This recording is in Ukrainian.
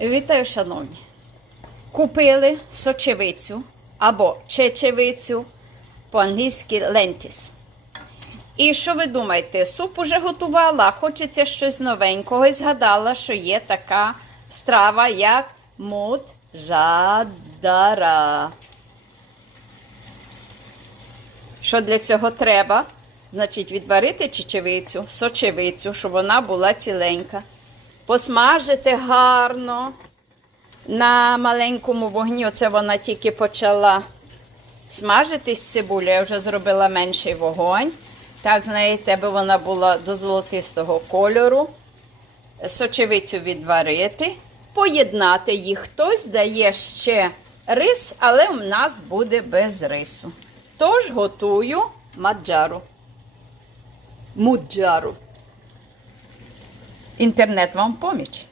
Вітаю, шановні. Купили сочевицю або чечевицю по-англійськи лентіс. І що ви думаєте? Суп уже готувала, хочеться щось новенького і згадала, що є така страва, як муджадара. Що для цього треба? Значить, відварити чечевицю, сочевицю, щоб вона була ціленька. Посмажити гарно на маленькому вогні. Оце вона тільки почала смажитись цибуля. Я вже зробила менший вогонь. Так, знаєте, аби вона була до золотистого кольору. Сочевицю відварити, поєднати їх. Хтось дає ще рис, але в нас буде без рису. Тож готую маджару. Муджару. internet vam pomeć.